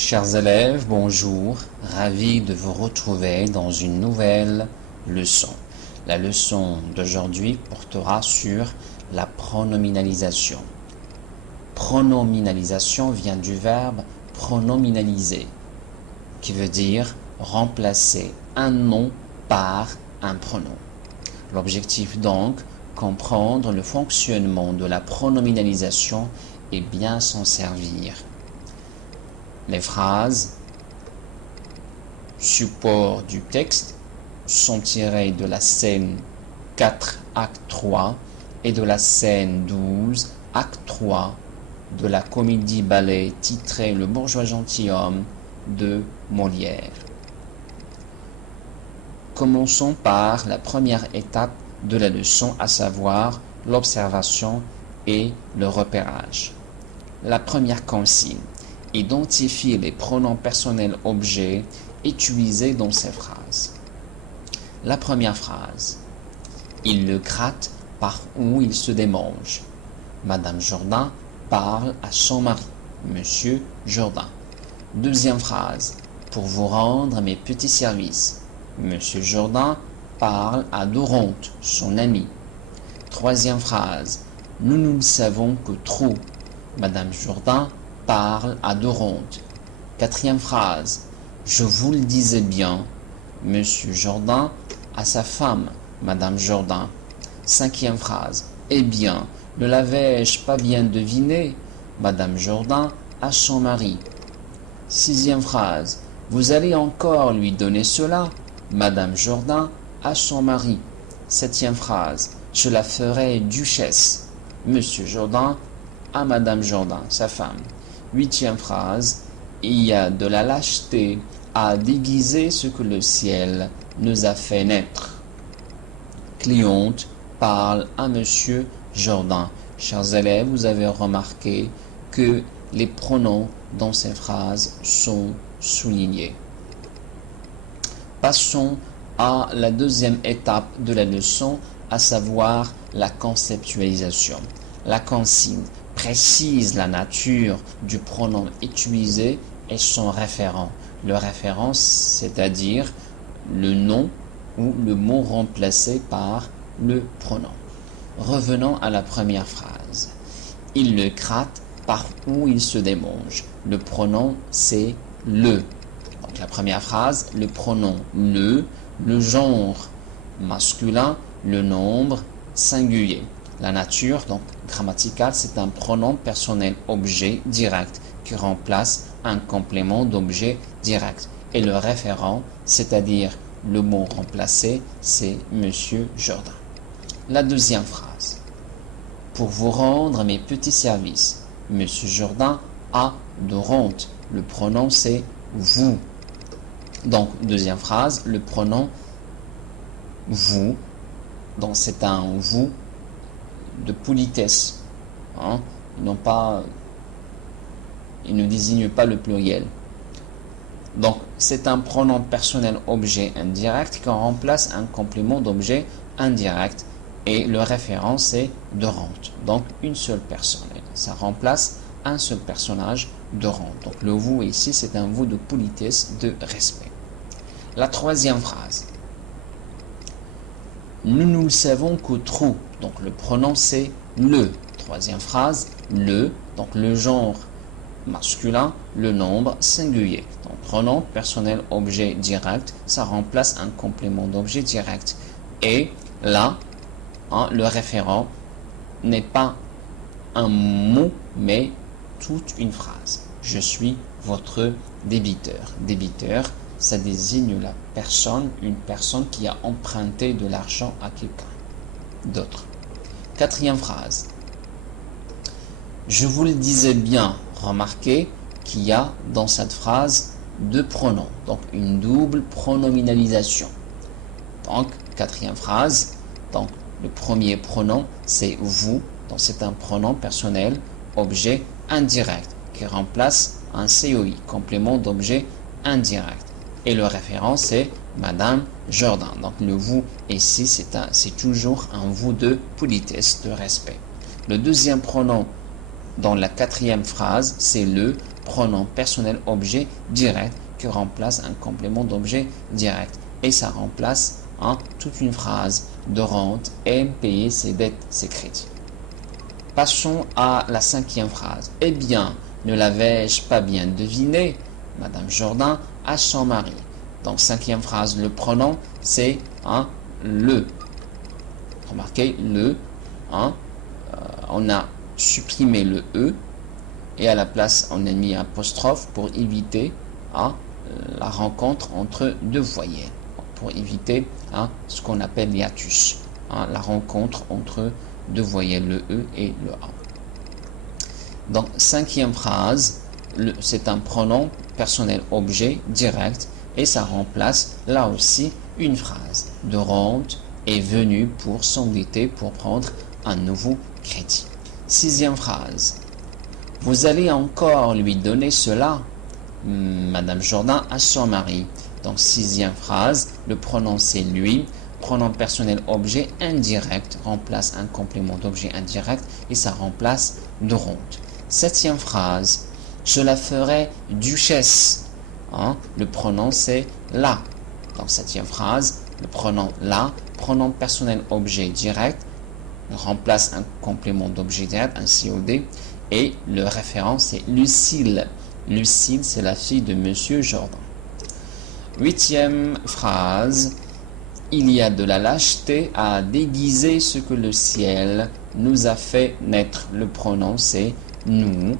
Chers élèves, bonjour, ravi de vous retrouver dans une nouvelle leçon. La leçon d'aujourd'hui portera sur la pronominalisation. Pronominalisation vient du verbe pronominaliser, qui veut dire remplacer un nom par un pronom. L'objectif donc, comprendre le fonctionnement de la pronominalisation et bien s'en servir. Les phrases support du texte sont tirées de la scène 4, acte 3 et de la scène 12, acte 3 de la comédie-ballet titrée Le bourgeois gentilhomme de Molière. Commençons par la première étape de la leçon, à savoir l'observation et le repérage. La première consigne: identifier les pronoms personnels objets utilisés dans ces phrases. La première phrase: il le gratte par où il se démange. Madame Jourdain parle à son mari, Monsieur Jourdain. Deuxième phrase: pour vous rendre mes petits services. Monsieur Jourdain parle à Doronte, son ami. Troisième phrase: nous ne le savons que trop. Madame Jourdain parle à Doronte. Quatrième phrase: je vous le disais bien. Monsieur Jourdain à sa femme, Madame Jourdain. Cinquième phrase: eh bien, ne l'avais-je pas bien deviné? Madame Jourdain à son mari. Sixième phrase: vous allez encore lui donner cela? Madame Jourdain à son mari. Septième phrase: je la ferai duchesse. Monsieur Jourdain à Madame Jourdain, sa femme. Huitième phrase: il y a de la lâcheté à déguiser ce que le ciel nous a fait naître. Cliente parle à Monsieur Jourdain. Chers élèves, vous avez remarqué que les pronoms dans ces phrases sont soulignés. Passons à la deuxième étape de la leçon, à savoir la conceptualisation. La consigne précise la nature du pronom utilisé et son référent. Le référent, c'est-à-dire le nom ou le mot remplacé par le pronom. Revenons à la première phrase. Il le gratte par où il se démange. Le pronom, c'est le. Donc la première phrase, le pronom le genre masculin, le nombre singulier. La nature, donc grammaticale, c'est un pronom personnel objet direct qui remplace un complément d'objet direct. Et le référent, c'est-à-dire le mot remplacé, c'est Monsieur Jourdain. La deuxième phrase: pour vous rendre mes petits services. Monsieur Jourdain à Doronte. Le pronom, c'est vous. Donc, deuxième phrase, le pronom vous. Donc, c'est un vous de politesse. Il ne désigne pas le pluriel. Donc, c'est un pronom personnel objet indirect qui remplace un complément d'objet indirect. Et le référent, c'est Doronte. Donc, une seule personne. Ça remplace un seul personnage, Doronte. Donc, le vous ici, c'est un vous de politesse, de respect. La troisième phrase: nous ne le savons que trop. Donc, le pronom, c'est le. Troisième phrase, le. Donc, le genre masculin, le nombre singulier. Donc, pronom personnel objet direct, ça remplace un complément d'objet direct. Et là, le référent n'est pas un mot, mais toute une phrase. Je suis votre débiteur. Débiteur, ça désigne la personne, une personne qui a emprunté de l'argent à quelqu'un d'autre. Quatrième phrase: je vous le disais bien. Remarquez qu'il y a dans cette phrase deux pronoms, donc une double pronominalisation. Donc, quatrième phrase, donc le premier pronom, c'est vous. Donc, c'est un pronom personnel objet indirect qui remplace un COI, complément d'objet indirect. Et le référent, c'est Madame Jourdain. Donc, le vous ici, c'est toujours un vous de politesse, de respect. Le deuxième pronom dans la quatrième phrase, c'est le pronom personnel objet direct qui remplace un complément d'objet direct. Et ça remplace toute une phrase de rente, aime payer ses dettes, ses crédits. Passons à la cinquième phrase. Eh bien, ne l'avais-je pas bien deviné, Madame Jourdain à son mari. Donc, cinquième phrase, le pronom, c'est le. Remarquez, le. On a supprimé le E et à la place, on a mis un apostrophe pour éviter la rencontre entre deux voyelles. Pour éviter ce qu'on appelle l'hiatus, la rencontre entre deux voyelles, le E et le A. Donc, cinquième phrase, c'est un pronom personnel objet direct et ça remplace là aussi une phrase. De rente est venu pour s'endetter pour prendre un nouveau crédit. Sixième phrase. Vous allez encore lui donner cela, Madame Jourdain à son mari. Donc, sixième phrase, le pronom c'est lui. Pronom personnel objet indirect remplace un complément d'objet indirect et ça remplace de rente. Septième phrase, je la ferai duchesse. Le pronom c'est la. Donc, septième phrase, le pronom la, pronom personnel objet direct remplace un complément d'objet direct, un COD, et le référent c'est Lucille. Lucille, c'est la fille de Monsieur Jourdain. Huitième phrase, il y a de la lâcheté à déguiser ce que le ciel nous a fait naître. Le pronom c'est nous.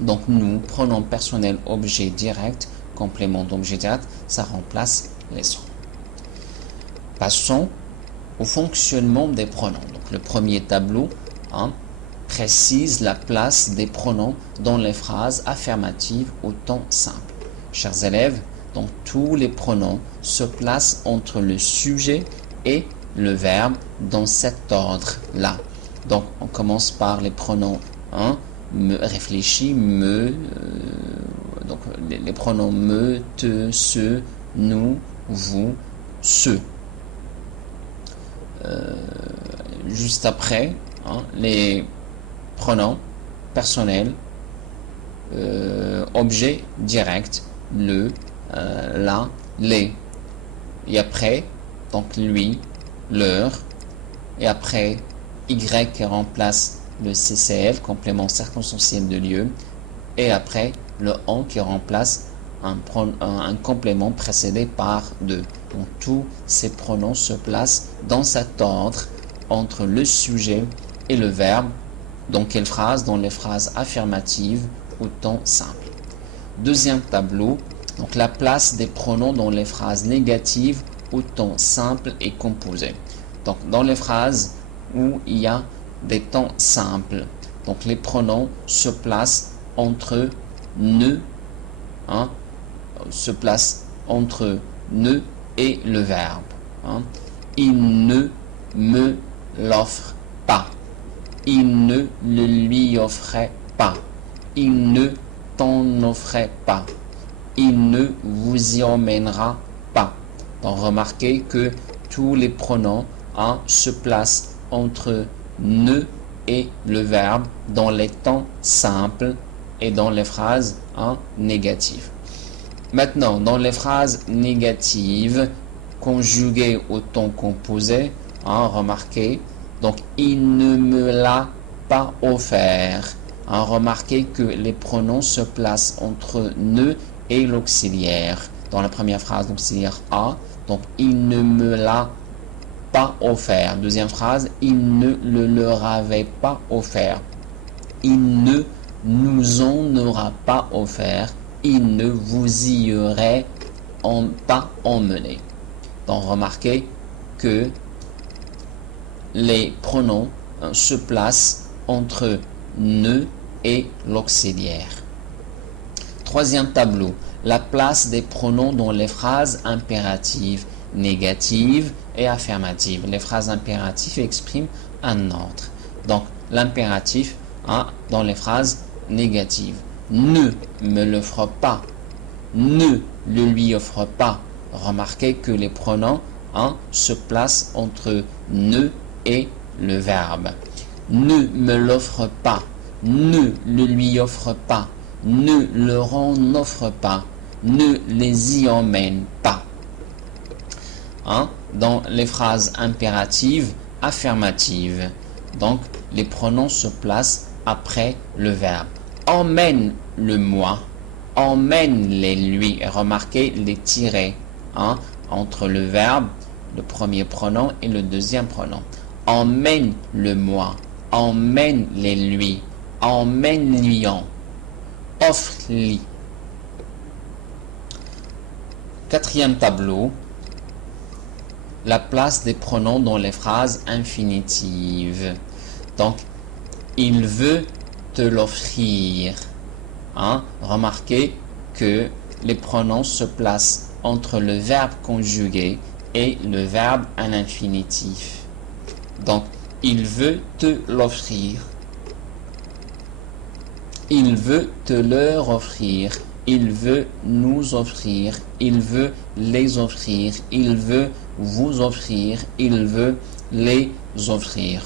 Donc nous, pronom personnel objet direct, complément d'objet direct, ça remplace les sons. Passons au fonctionnement des pronoms. Donc le premier tableau précise la place des pronoms dans les phrases affirmatives au temps simple. Chers élèves, donc tous les pronoms se placent entre le sujet et le verbe dans cet ordre-là. Donc on commence par les pronoms me, réfléchis, me, donc les pronoms me, te, ce, nous, vous, ce. Juste après, les pronoms personnels, objet direct, le, la, les. Et après, donc lui, leur. Et après, y qui remplace le CCF, complément circonstanciel de lieu. Et après, le en qui remplace un complément précédé par de. Donc tous ces pronoms se placent dans cet ordre entre le sujet et le verbe. Dans quelle phrase? Dans les phrases affirmatives au temps simple. Deuxième tableau, donc la place des pronoms dans les phrases négatives au temps simple et composé. Donc dans les phrases où il y a des temps simples, donc les pronoms se placent entre ne, se placent entre ne et le verbe. Il ne me l'offre pas. Il ne le lui offrait pas. Il ne t'en offrait pas. Il ne vous y emmènera pas. Donc remarquez que tous les pronoms se placent entre ne et le verbe dans les temps simples et dans les phrases négatives. Maintenant, dans les phrases négatives conjuguées au temps composé, remarquez, donc il ne me l'a pas offert. Remarquez que les pronoms se placent entre ne et l'auxiliaire. Dans la première phrase, l'auxiliaire a, donc il ne me l'a pas offert. Deuxième phrase, il ne le leur avait pas offert. Il ne nous en aura pas offert. Il ne vous y aurait pas emmené. Donc remarquez que les pronoms se placent entre ne et l'auxiliaire. Troisième tableau, la place des pronoms dans les phrases impératives, négatives et affirmatives. Les phrases impératives expriment un ordre. Donc l'impératif dans les phrases négatives. Ne me l'offre pas. Ne le lui offre pas. Remarquez que les pronoms se placent entre ne et le verbe. Ne me l'offre pas. Ne le lui offre pas. ne leur en offre pas, ne les y emmène pas. Hein? Dans les phrases impératives, affirmatives, donc les pronoms se placent après le verbe. Emmène-le-moi, emmène-les lui. Remarquez les tirets hein, entre le verbe, le premier pronom et le deuxième pronom. Emmène-le-moi, emmène-les lui, emmène-lui-en, offre-lui. Quatrième tableau, la place des pronoms dans les phrases infinitives. Donc, il veut te l'offrir. Hein? Remarquez que les pronoms se placent entre le verbe conjugué et le verbe à l'infinitif. Donc, il veut te l'offrir. Il veut te leur offrir. Il veut nous offrir. Il veut les offrir. Il veut vous offrir. Il veut les offrir.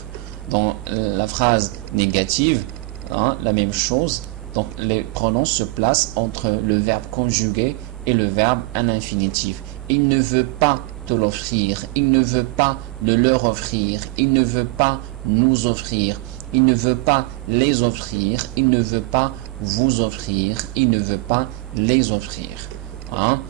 Dans la phrase négative, hein, la même chose. Donc, les pronoms se placent entre le verbe conjugué et le verbe à l'infinitif. Il ne veut pas te l'offrir. Il ne veut pas le leur offrir. Il ne veut pas nous offrir. Il ne veut pas les offrir. Il ne veut pas vous offrir. Il ne veut pas les offrir. Hein?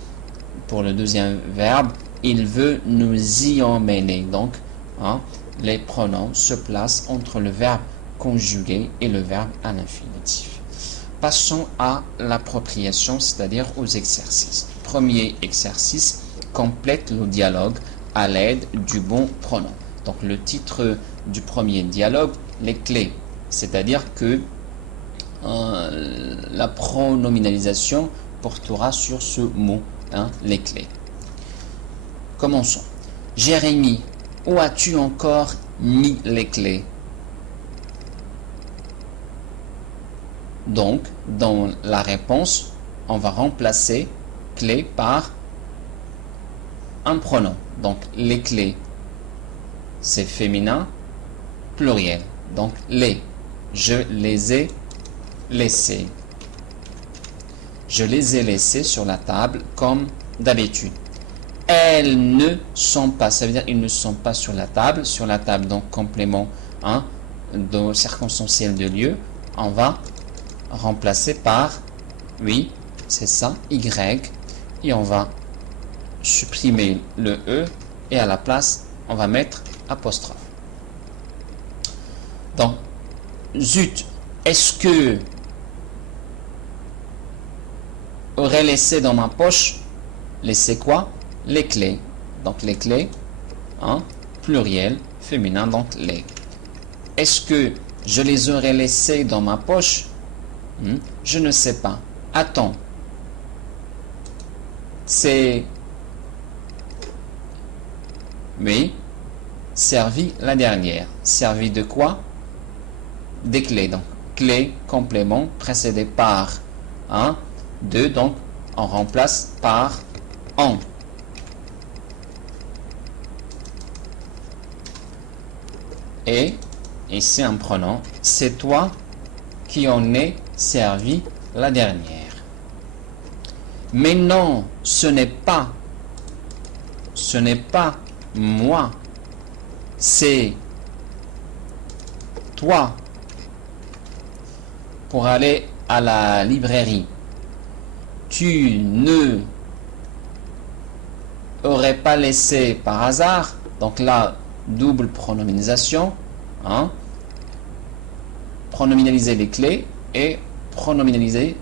Pour le deuxième verbe, il veut nous y emmener. Donc, hein, les pronoms se placent entre le verbe conjugué et le verbe à l'infinitif. Passons à l'appropriation, c'est-à-dire aux exercices. Premier exercice, complète le dialogue à l'aide du bon pronom. Donc le titre du premier dialogue, les clés, c'est-à-dire que la pronominalisation portera sur ce mot, hein, les clés. Commençons. Jérémie, où as-tu encore mis les clés? Donc, dans la réponse, on va remplacer clé par un pronom. Donc, les clés, c'est féminin, pluriel. Donc, les. Je les ai laissés. Je les ai laissés sur la table comme d'habitude. Elles ne sont pas, ça veut dire ils ne sont pas sur la table. Sur la table, donc complément hein, de circonstanciel de lieu, on va remplacer par, oui, c'est ça, Y, et on va supprimer le E, et à la place, on va mettre apostrophe. Donc, zut, est-ce que aurait laissé dans ma poche, laisser quoi? Les clés. Donc, les clés, hein, pluriel, féminin, donc les. Est-ce que je les aurais laissées dans ma poche? Je ne sais pas. Attends. C'est... Oui. Servi la dernière. Servi de quoi? Des clés. Donc, clé, complément, précédé par un, deux. Donc, on remplace par en. Et ici un pronom. C'est toi qui en es servi la dernière. Mais non, ce n'est pas moi, c'est toi. Pour aller à la librairie, tu ne aurais pas laissé par hasard, donc là, double pronominalisation, hein, pronominaliser les clés et pronominaliser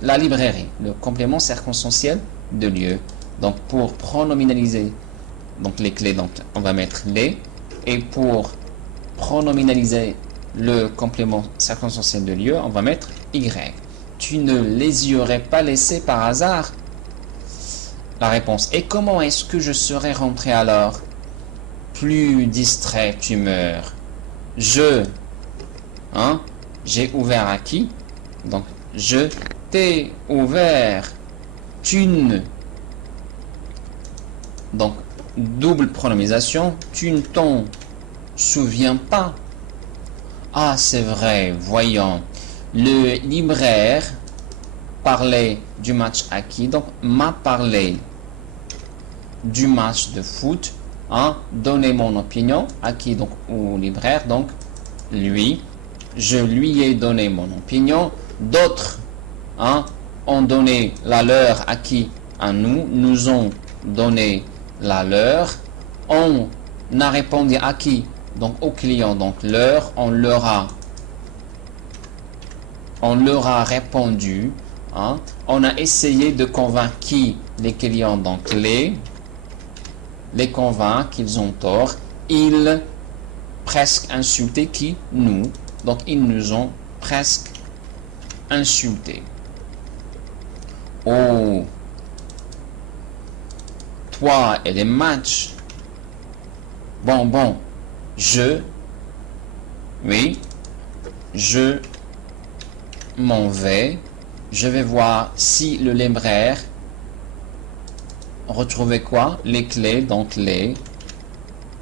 la librairie, le complément circonstanciel de lieu. Donc pour pronominaliser donc les clés, donc on va mettre les, et pour pronominaliser le complément circonstanciel de lieu, on va mettre Y. Tu ne les y aurais pas laissés par hasard? La réponse. Et comment est-ce que je serais rentré alors? Plus distrait, tu meurs. Je, hein, j'ai ouvert à qui? Donc, je t'ai ouvert. Tu ne. Donc, double pronominalisation. Tu ne t'en souviens pas. Ah, c'est vrai, voyons. Le libraire parlé du match à qui? Donc, m'a parlé du match de foot, hein, donné mon opinion à qui? Donc, au libraire, donc, lui. Je lui ai donné mon opinion. D'autres, hein, ont donné la leur à qui? À nous. Nous ont donné la leur. On a répondu à qui? Donc, au client, donc, leur. On leur a répondu. Hein. On a essayé de convaincre qui? Les clients, donc, les convaincre qu'ils ont tort. Ils presque insulté qui? Nous. Donc, ils nous ont presque insultés. Oh, toi et les matchs. Bon, oui, je m'en vais. Je vais voir si le libraire retrouvait quoi? Les clés, donc les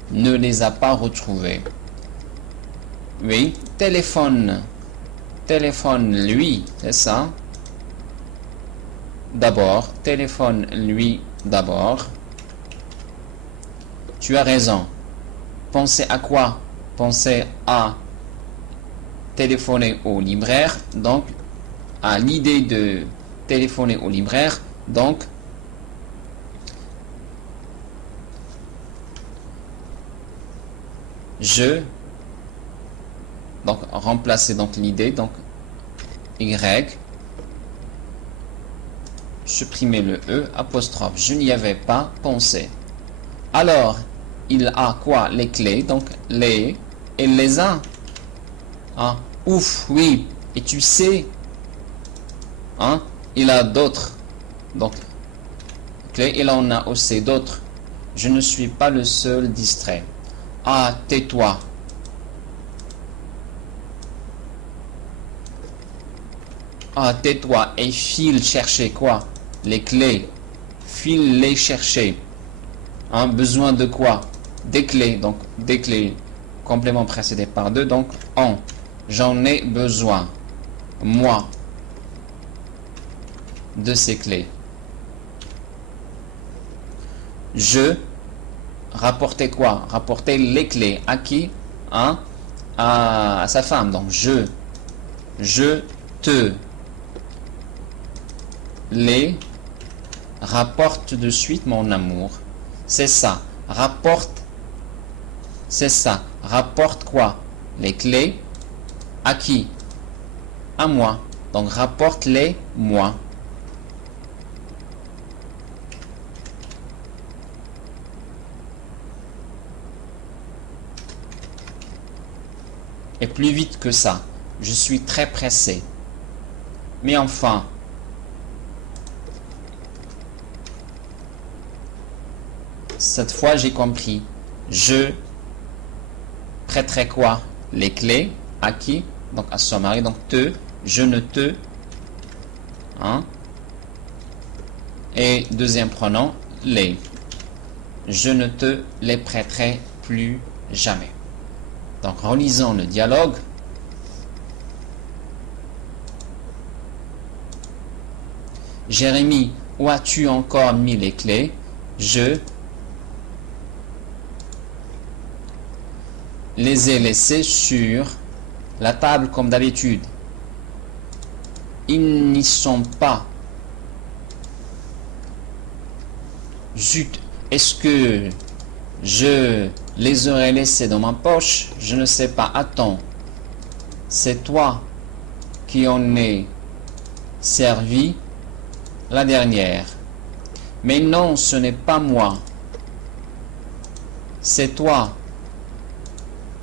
ne les a pas retrouvées. Oui, téléphone lui, c'est ça? D'abord, téléphone lui d'abord. Tu as raison. Pensez à quoi? Pensez à téléphoner au libraire, donc à l'idée de téléphoner au libraire, donc donc remplacer donc l'idée, donc Y, supprimer le E, apostrophe, je n'y avais pas pensé. Alors, il a quoi? Les clés, donc les, il les a. Ah, ouf, oui, et tu sais, hein, il a d'autres, donc, clés, il en a aussi d'autres. Je ne suis pas le seul distrait. Ah, tais-toi. Ah, tais-toi et file chercher quoi? Les clés. File les chercher. Hein, besoin de quoi? Des clés. Donc, des clés. Complément précédé par deux. Donc, en. J'en ai besoin. Moi. De ces clés. Je. Rapporter quoi? Rapporter les clés. À qui? Hein? À sa femme. Donc, je te les rapporte de suite, mon amour. C'est ça. Rapporte. C'est ça. Rapporte quoi? Les clés. À qui? À moi. Donc, rapporte-les moi. Et plus vite que ça. Je suis très pressé. Mais enfin, cette fois j'ai compris. Je prêterai quoi? Les clés. À qui? Donc à son mari. Donc te. Je ne te. Hein? Et deuxième pronom, les. Je ne te les prêterai plus jamais. Donc relisons le dialogue. Jérémie, où as-tu encore mis les clés? Je les ai laissées sur la table comme d'habitude. Ils n'y sont pas. Zut, est-ce que je les aurais laissés dans ma poche? Je ne sais pas. Attends, c'est toi qui en es servi la dernière. Mais non, ce n'est pas moi. C'est toi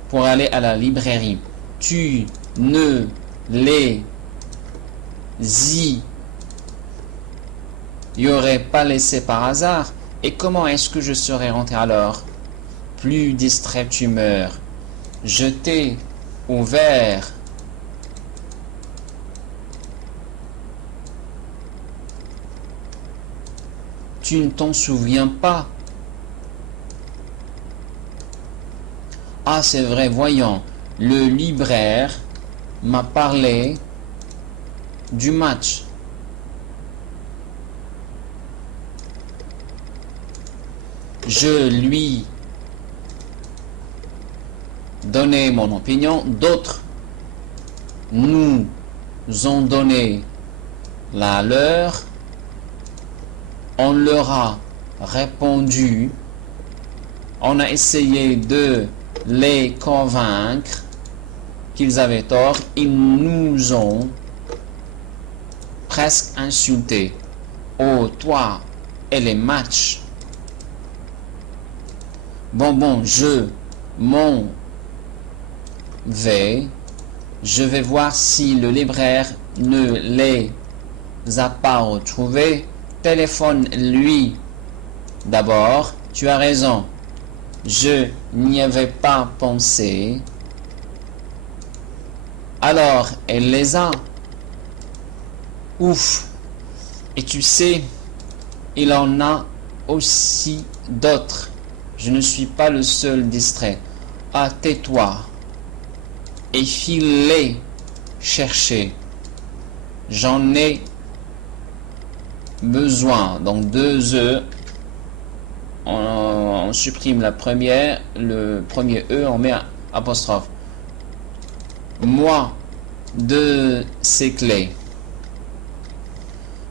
pour aller à la librairie. Tu ne les y aurais pas laissé par hasard. Et comment est-ce que je serais rentré alors? Plus distrait tu meurs. Je t'ai ouvert tu ne t'en souviens pas. Ah, c'est vrai, voyons. Le libraire m'a parlé du match. je lui donnais mon opinion. D'autres nous ont donné la leur. On leur a répondu. On a essayé de les convaincre qu'ils avaient tort. Ils nous ont presque insultés. Oh, toi et les matchs. Bon, je m'en vais. Je vais voir si le libraire ne les a pas retrouvés. Téléphone-lui d'abord. Tu as raison. Je n'y avais pas pensé. Alors, elle les a. Ouf. Et tu sais, il en a aussi d'autres. Je ne suis pas le seul distrait. Ah, tais-toi. Et file-les chercher. J'en ai besoin. Donc 2 E. On supprime la première. Le premier E, on met un apostrophe. Moi, de ces clés.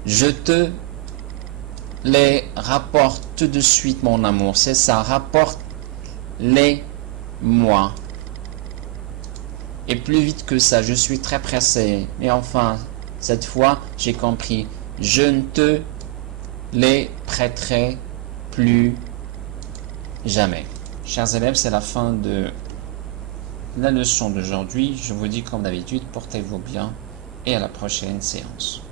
Je te les rapporte tout de suite, mon amour. C'est ça, rapporte-les moi. Et plus vite que ça, je suis très pressé. Mais enfin, cette fois, j'ai compris. Je ne te les prêterai plus jamais. Chers élèves, c'est la fin de la leçon d'aujourd'hui. Je vous dis comme d'habitude, portez-vous bien et à la prochaine séance.